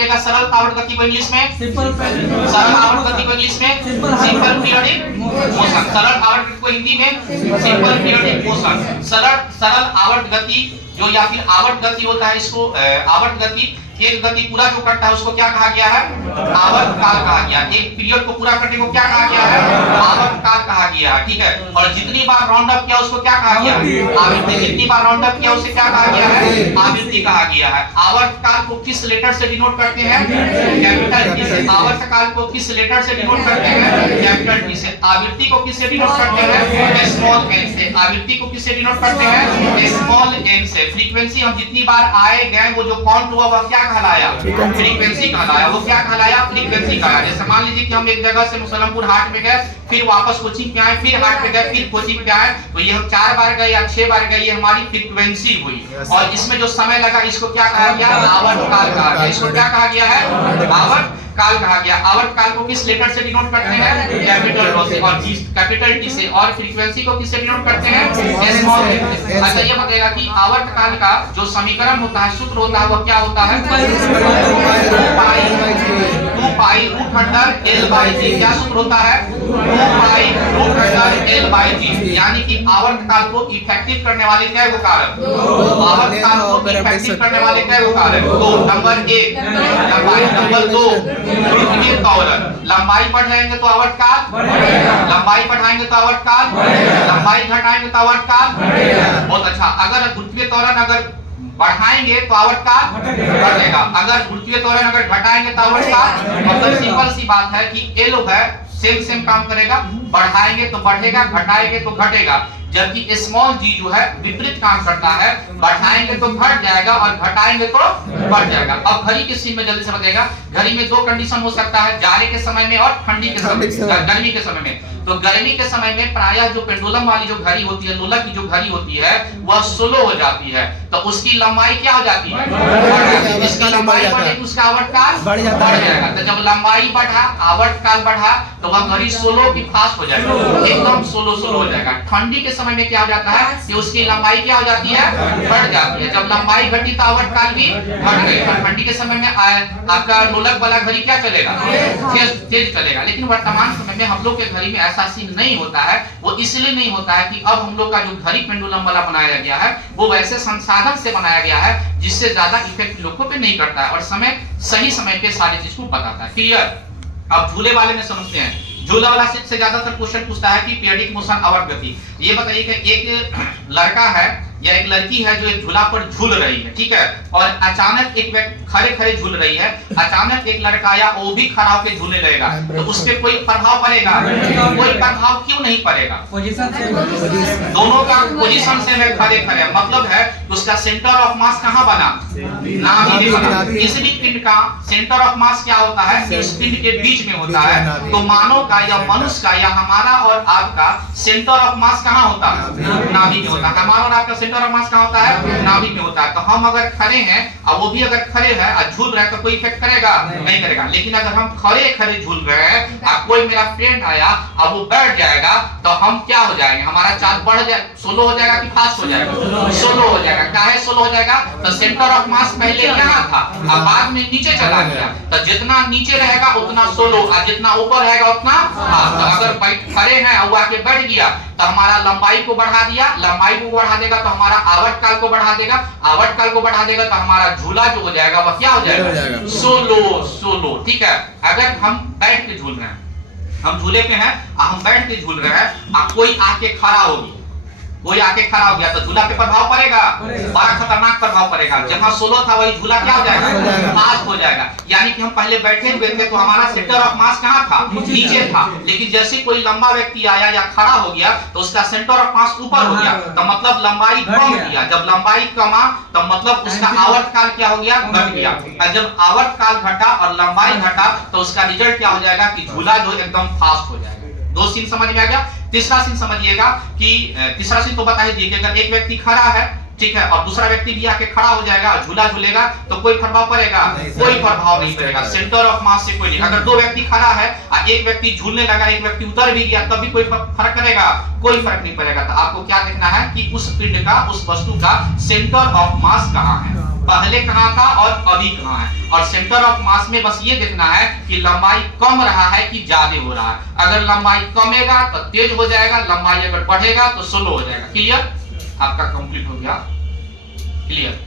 देगा सरल आवर्त गति को इंग्लिश में, सरल आवर्त गति को इंग्लिश में सिंपल पीरियोडिक मोशन, सरल आवर्त गति को हिंदी में सिंपल पीरियोडिक मोशन। सरल आवर्त गति जो या फिर आवर्त गति होता है, इसको आवर्त गति एक गति पूरा जो करता है उसको क्या कहा गया है, आवर्त काल कहा गया। एक पीरियड को पूरा करने को क्या कहा गया है, आवर्त काल कहा गया है, ठीक है। और जितनी बार राउंड अप किया उसको क्या कहा गया है, आवृत्ति। जितनी बार राउंड अप किया उसे क्या कहा गया है, आवृत्ति कहा गया है। आवर्त काल को किस लेटर से डिनोट करते हैं, कैपिटल टी से। आवर्त काल को किस लेटर से डिनोट करते हैं, कैपिटल टी से। आवृत्ति को किससे डिनोट करते हैं, स्मॉल एन से। आवृत्ति को किससे डिनोट करते हैं, स्मॉल एन से। फ्रीक्वेंसी हम जितनी बार आए गए वो जो काउंट हुआ वह क्या कहलाया, फ्रीक्वेंसी कहलाया। वो क्या कहलाया, फ्रीक्वेंसी कहलाया। जैसे मान लीजिए कि हम एक जगह से मुसलमपुर हाट में गए, फिर वापस कोचिंग पे आए, फिर हाट पे गए, फिर कोचिंग पे आए, तो ये हम 4 बार गए या 6 बार गए, ये हमारी फ्रीक्वेंसी हुई। और इसमें जो समय लगा इसको क्या कहा गया, आवर्त काल कहा गया। इसको क्या कहा गया है, आवर्त काल कहा गया। आवर्त काल को किस लेटर से डिनोट करते हैं, कैपिटल टी से। और कैपिटल टी से। और फ्रीक्वेंसी को किससे डिनोट करते हैं, स्मॉल एन से। अच्छा ये बताएगा कि आवर्त काल का जो समीकरण होता है, सूत्र होता है, वो क्या होता है, 2 pi root under L by G। क्या सूत्र होता है, 2 pi root under L by G। यानी कि आवर्त काल को इफेक्टिव करने वाले क्या वो कारक, आवर्त काल को इफेक्टिव करने वाले क्या वो कारक। तो नंबर 1 लंबाई, नंबर 2 गुरुत्वीय त्वरण। लंबाई बढ़ाएंगे तो आवर्त काल बढ़ेगा, लंबाई बढ़ाएंगे तो आवर्त काल बढ़ेगा, लंबाई घटाएंगे तो आवर्त काल बढ़ेगा। बहुत अच्छा। अगर गुरुत्वीय त्वरण अगर बढ़ाएंगे तो आवर्त काल बढ़ेगा, अगर गुरुत्वीय त्वरण अगर घटाएंगे तो आवर्त काल। मतलब सिंपल सी बात है कि ये लोग है सेम काम करेगा, बढ़ाएंगे तो बढ़ेगा, घटाएंगे तो घटेगा। जबकि स्मॉल जी जो है विपरीत काम करता है, बढ़ाएंगे तो घट जाएगा और घटाएंगे तो बढ़ जाएगा। अब घड़ी के सीन में जल्दी से बताएगा, घड़ी में 2 कंडीशन हो सकता है, जाड़े के समय में और ठंडी के समय में, गर्मी के समय में। तो गर्मी के समय में प्रायः जो पेंडुलम वाली जो घड़ी होती है, लोलक की जो घड़ी होती है, वह स्लो हो जाती है, तो उसकी लंबाई क्या हो जाती है, इसकी लंबाई बढ़ेगी, उसका आवर्त काल बढ़ जाएगा। तो जब लंबाई बढ़ा, आवर्त काल बढ़ा, तो वह घड़ी स्लो की फास्ट हो जाएगा, एकदम स्लो हो जाएगा। ठंडी के समय में क्या हो जाता है कि उसकी लंबाई क्या हो जाती है, बढ़ जाती है। जब लंबाई घटी तो आवर्त काल भी बढ़ गई। और ठंडी के समय में आपका लोलक वाला घड़ी क्या चलेगा, तेज चलेगा। लेकिन वर्तमान समय में हम लोग के घड़ी में ऐसा सीन नहीं होता है। वो इसलिए नहीं होता है कि अब हम लोग का जो घड़ी पेंडुलम वाला बनाया गया है वो वैसे संसाधन से बनाया गया है जिससे ज्यादा इफेक्ट लोगों पे नहीं करता है और सही समय पे सारी चीज को बताता है। क्लियर। अब झूले वाले में समझते हैं। झूला वाला से ज्यादातर क्वेश्चन पूछता है कि पीरियडिक मोशन आवर्त गति। ये बताइए कि एक लड़का है या एक लड़की है जो एक झूला पर झूल रही है, ठीक है, और अचानक एक व्यक्ति खड़े झूल रही है, अचानक एक लड़का आया, वो भी खड़ा होकर झूलने लगेगा, तो उस पे कोई प्रभाव पड़ेगा, कोई प्रभाव क्यों नहीं पड़ेगा, दोनों का पोजीशन से खड़े मतलब है कि उसका सेंटर ऑफ मास कहाँ बना, नाभि में बना। किसी भी पिंड का सेंटर ऑफ मास क्या होता है, इस पिंड के बीच में होता है। तो मानव का या मनुष्य का या हमारा और आपका सेंटर ऑफ मास कहाँ होता है, नाभि में होता है। हमारा और आपका सेंटर ऑफ मास कहाँ होता है, नाभि में होता है। तो हम अगर खड़े हैं और वो भी अगर खड़े है और झूल रहे हैं तो कोई इफेक्ट करेगा, नहीं करेगा। लेकिन अगर हम खड़े झूल रहे हैं और कोई मेरा फ्रेंड आया और वो बैठ जाएगा तो हम क्या हो जाएंगे, हमारा चाल बढ़ जाए, स्लो हो जाएगा कि फास्ट हो जाएगा, स्लो हो जाएगा। काहे स्लो हो जाएगा, तो सेंटर ऑफ मास पहले यहाँ था और बाद में नीचे चला गया। तो जितना नीचे रहेगा उतना स्लो और जितना ऊपर रहेगा उतना फास्ट। तो अगर खड़े हैं और आके बैठ गया तो हमारा लंबाई को बढ़ा दिया, लंबाई को बढ़ा देगा तो हमारा आवर्त काल को बढ़ा देगा, आवर्त काल को बढ़ा देगा तो हमारा झूला जो हो जाएगा वह क्या हो जाएगा, सोलो। ठीक है। अगर हम बैठ के झूल रहे हैं, हम झूले पे हैं, हम बैठ के झूल रहे हैं, कोई आके खड़ा हो गया तो झूला पे प्रभाव पड़ेगा, बड़ा खतरनाक प्रभाव पड़ेगा। जहां सोलो था वही झूला क्या हो जाएगा, फास्ट हो जाएगा। यानी कि हम पहले बैठे हुए थे तो हमारा सेंटर ऑफ मास कहाँ था, नीचे था। लेकिन जैसे कोई लंबा व्यक्ति आया या खड़ा हो गया तो उसका सेंटर ऑफ मास ऊपर हो गया, तो मतलब लंबाई कम किया। जब लंबाई कमा तो मतलब उसका आवर्त काल क्या हो गया, घट गया। और जब आवर्त काल घटा और लंबाई घटा तो उसका रिजल्ट क्या हो जाएगा कि झूला जो एकदम फास्ट हो जाएगा। 2 सीन समझ में आ गया। तीसरा सीन समझिएगा कि तीसरा सीन तो बता ही दिए कि अगर एक व्यक्ति खड़ा है, ठीक है, और दूसरा व्यक्ति भी आके खड़ा हो जाएगा, झूला झूलेगा तो कोई प्रभाव पड़ेगा, कोई प्रभाव नहीं पड़ेगा। सेंटर ऑफ मास से कोई नहीं। अगर 2 व्यक्ति खड़ा है और एक व्यक्ति झूलने लगा, एक व्यक्ति उतर भी गया, तब भी कोई फर्क करेगा, कोई फर्क नहीं पड़ेगा। तो आपको क्या देखना है कि उस पिंड का, उस वस्तु का सेंटर ऑफ मास कहाँ है। पहले कहाँ था और अभी कहाँ है। और सेंटर ऑफ मास में बस ये देखना है कि लंबाई कम रहा है कि ज्यादा हो रहा है। अगर लंबाई कमेगा तो तेज हो जाएगा, लंबाई अगर बढ़ेगा तो स्लो हो जाएगा। क्लियर? आपका कंप्लीट हो गया। क्लियर?